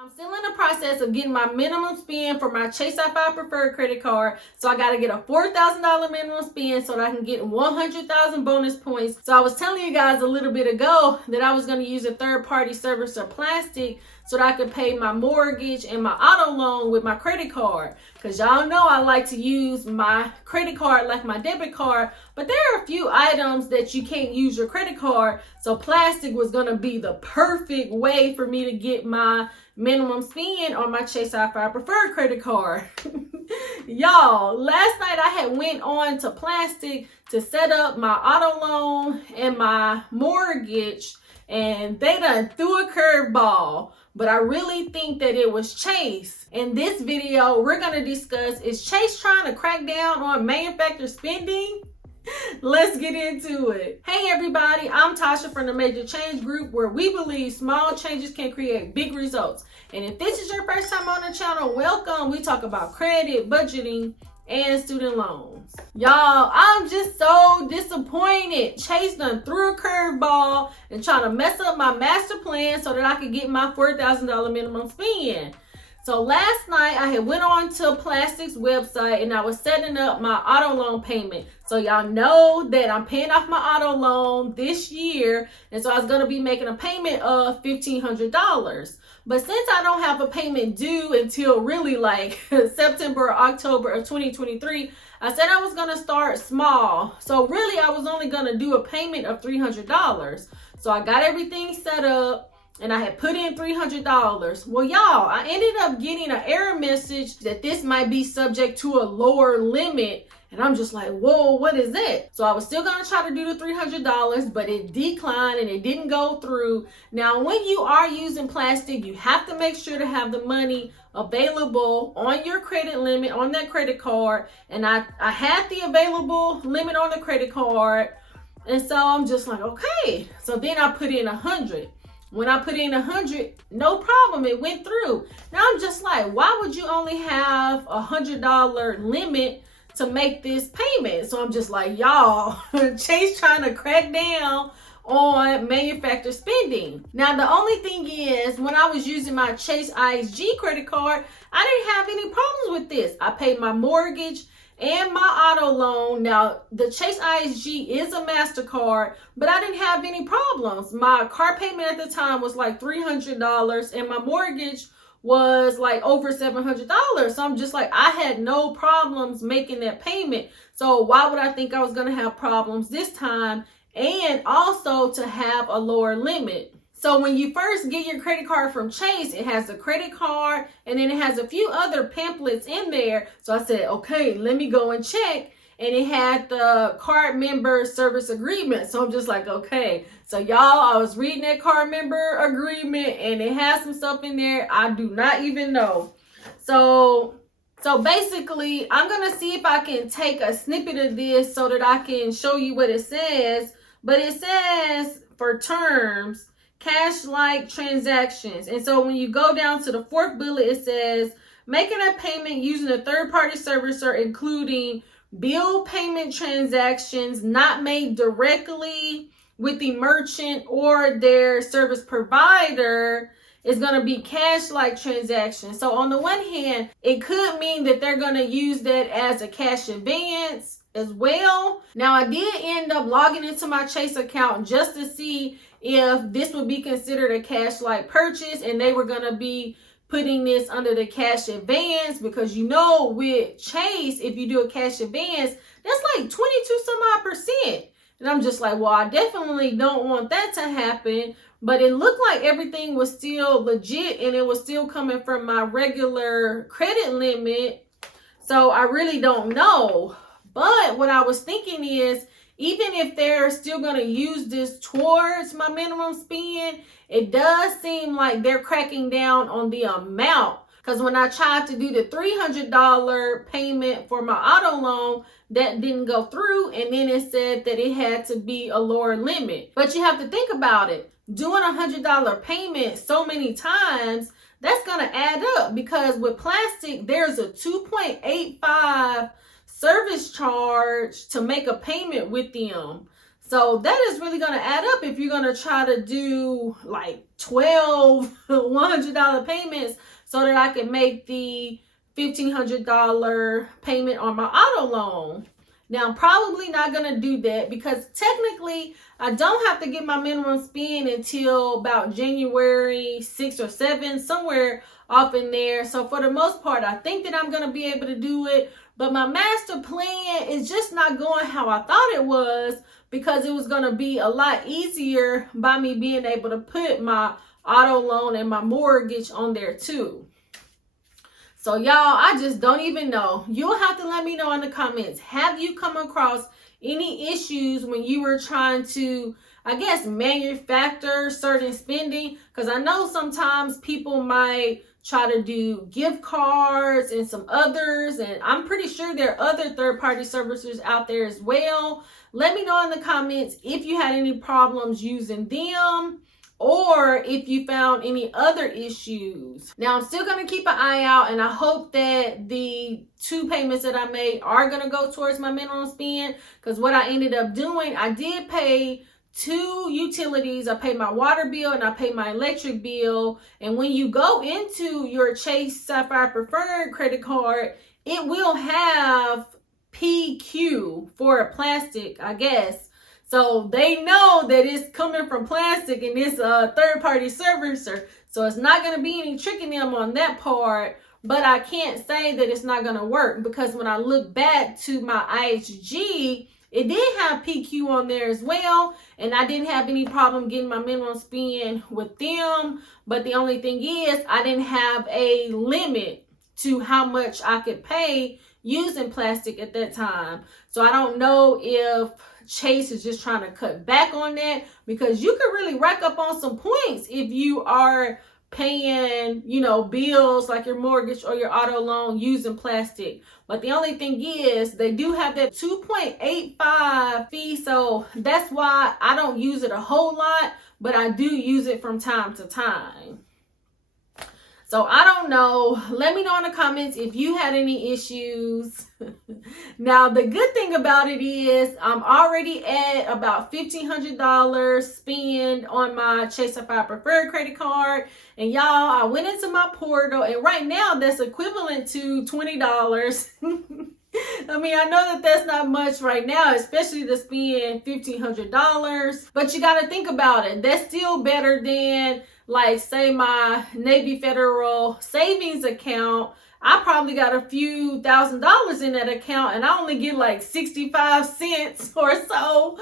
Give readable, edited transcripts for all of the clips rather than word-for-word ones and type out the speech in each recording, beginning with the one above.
I'm still in the process of getting my minimum spend for my Chase Sapphire Preferred credit card. So I got to get a $4,000 minimum spend so that I can get 100,000 bonus points. So I was telling you guys a little bit ago that I was going to use a third-party servicer, Plastiq, so that I could pay my mortgage and my auto loan with my credit card. Because y'all know I like to use my credit card like my debit card, but there are a few items that you can't use your credit card. So Plastiq was going to be the perfect way for me to get my minimum spend on my Chase Sapphire Preferred credit card. Y'all, last night I had went on to Plastiq to set up my auto loan and my mortgage, and they done threw a curveball. But I really think that it was Chase. In this video, we're going to discuss, is Chase trying to crack down on manufacturer spending? Let's get into it. Hey everybody, I'm Tasha from the Major Change Group, where we believe small changes can create big results. And if this is your first time on the channel, welcome. We talk about credit, budgeting, and student loans. Y'all, I'm just so disappointed. Chase done threw a curveball and trying to mess up my master plan so that I could get my $4,000 minimum spend. So last night I had went on to Plastiq's website and I was setting up my auto loan payment. So y'all know that I'm paying off my auto loan this year, and so I was going to be making a payment of $1,500. But since I don't have a payment due until really like September or October of 2023, I said I was going to start small. So really I was only going to do a payment of $300. So I got everything set up and I had put in $300. Well, y'all, I ended up getting an error message that this might be subject to a lower limit. And I'm just like, whoa, what is that? So I was still going to try to do the $300, but it declined and it didn't go through. Now, when you are using Plastiq, you have to make sure to have the money available on your credit limit on that credit card. And I had the available limit on the credit card. And so I'm just like, okay. So then I put in 100. When I put in 100, no problem, it went through. Now I'm just like, why would you only have $100 limit to make this payment? So I'm just like, y'all, Chase trying to crack down on manufacturer spending. Now, the only thing is, when I was using my Chase ISG credit card, I didn't have any problems with this. I paid my mortgage and my auto loan. Now, the Chase ISG is a MasterCard, but I didn't have any problems. My car payment at the time was like $300 and my mortgage was like over $700. So I'm just like, I had no problems making that payment. So why would I think I was going to have problems this time, and also to have a lower limit? So when you first get your credit card from Chase, it has the credit card and then it has a few other pamphlets in there. So I said, okay, let me go and check. And it had the card member service agreement. So I'm just like, okay. So y'all, I was reading that card member agreement and it has some stuff in there I do not even know. So basically, I'm going to see if I can take a snippet of this so that I can show you what it says. But it says, for terms, cash-like transactions. And so when you go down to the fourth bullet, it says, making a payment using a third-party servicer, including bill payment transactions not made directly with the merchant or their service provider, is going to be cash-like transactions. So on the one hand, it could mean that they're going to use that as a cash advance as well. Now, I did end up logging into my Chase account just to see if this would be considered a cash-like purchase, and they were going to be putting this under the cash advance, because you know with Chase, if you do a cash advance, that's like 22 some odd percent. And I'm just like, well, I definitely don't want that to happen. But it looked like everything was still legit and it was still coming from my regular credit limit. So I really don't know. But what I was thinking is, even if they're still going to use this towards my minimum spend, it does seem like they're cracking down on the amount. Because when I tried to do the $300 payment for my auto loan, that didn't go through. And then it said that it had to be a lower limit. But you have to think about it. Doing a $100 payment so many times, that's going to add up. Because with Plastiq, there's a 2.85 service charge to make a payment with them. So that is really going to add up if you're going to try to do like 12 $100 payments so that I can make the $1,500 payment on my auto loan. Now, I'm probably not going to do that because technically I don't have to get my minimum spend until about January 6th or 7th, somewhere off in there. So for the most part, I think that I'm going to be able to do it. But my master plan is just not going how I thought it was, because it was going to be a lot easier by me being able to put my auto loan and my mortgage on there too. So y'all, I just don't even know. You'll have to let me know in the comments. Have you come across any issues when you were trying to, I guess, manufacture certain spending? Because I know sometimes people might try to do gift cards and some others, and I'm pretty sure there are other third-party services out there as well. Let me know in the comments if you had any problems using them, or if you found any other issues. Now, I'm still going to keep an eye out, and I hope that the 2 payments that I made are going to go towards my minimum spend, because what I ended up doing, I did pay 2 utilities. I paid my water bill and I paid my electric bill. And when you go into your Chase Sapphire Preferred credit card, it will have PQ for a Plastiq, I guess. So they know that it's coming from Plastiq and it's a third-party servicer. So it's not going to be any tricking them on that part. But I can't say that it's not going to work, because when I look back to my IHG, it did have PQ on there as well, and I didn't have any problem getting my minimum spend with them. But the only thing is, I didn't have a limit to how much I could pay using Plastiq at that time. So I don't know if Chase is just trying to cut back on that, because you could really rack up on some points if you are paying, you know, bills like your mortgage or your auto loan using Plastiq. But the only thing is, they do have that 2.85 fee, so that's why I don't use it a whole lot, but I do use it from time to time. So I don't know. Let me know in the comments if you had any issues. Now, the good thing about it is I'm already at about $1,500 spend on my Chase Sapphire Preferred credit card. And y'all, I went into my portal, and right now that's equivalent to $20. I mean, I know that that's not much right now, especially to spend $1,500. But you got to think about it. That's still better than, like, say my Navy Federal savings account. I probably got a few $1,000s in that account, and I only get like 65 cents or so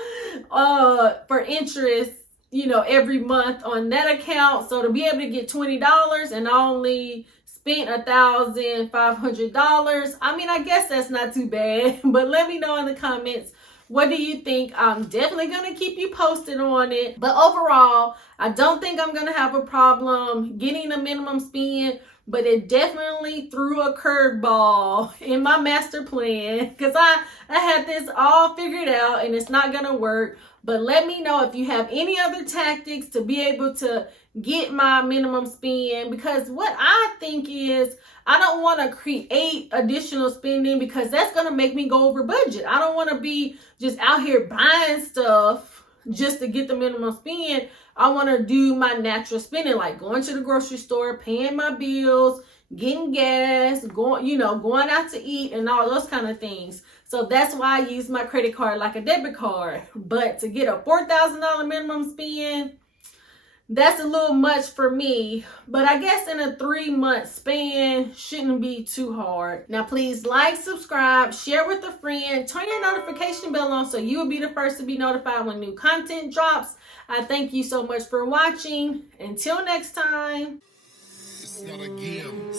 for interest, you know, every month on that account. So to be able to get $20 and I only spent $1,500, I mean, I guess that's not too bad. But let me know in the comments, what do you think? I'm definitely going to keep you posted on it. But overall, I don't think I'm going to have a problem getting a minimum spend. But it definitely threw a curveball in my master plan, because I had this all figured out and it's not going to work. But let me know if you have any other tactics to be able to get my minimum spend, because what I think is, I don't want to create additional spending, because that's going to make me go over budget. I don't want to be just out here buying stuff just to get the minimum spend. I want to do my natural spending, like going to the grocery store, paying my bills, getting gas, going out to eat, and all those kind of things. So that's why I use my credit card like a debit card. But to get a $4,000 minimum spend, that's a little much for me. But I guess in a 3-month span shouldn't be too hard. Now, please like, subscribe, share with a friend, turn your notification bell on so you will be the first to be notified when new content drops. I thank you so much for watching. Until next time. It's not a game.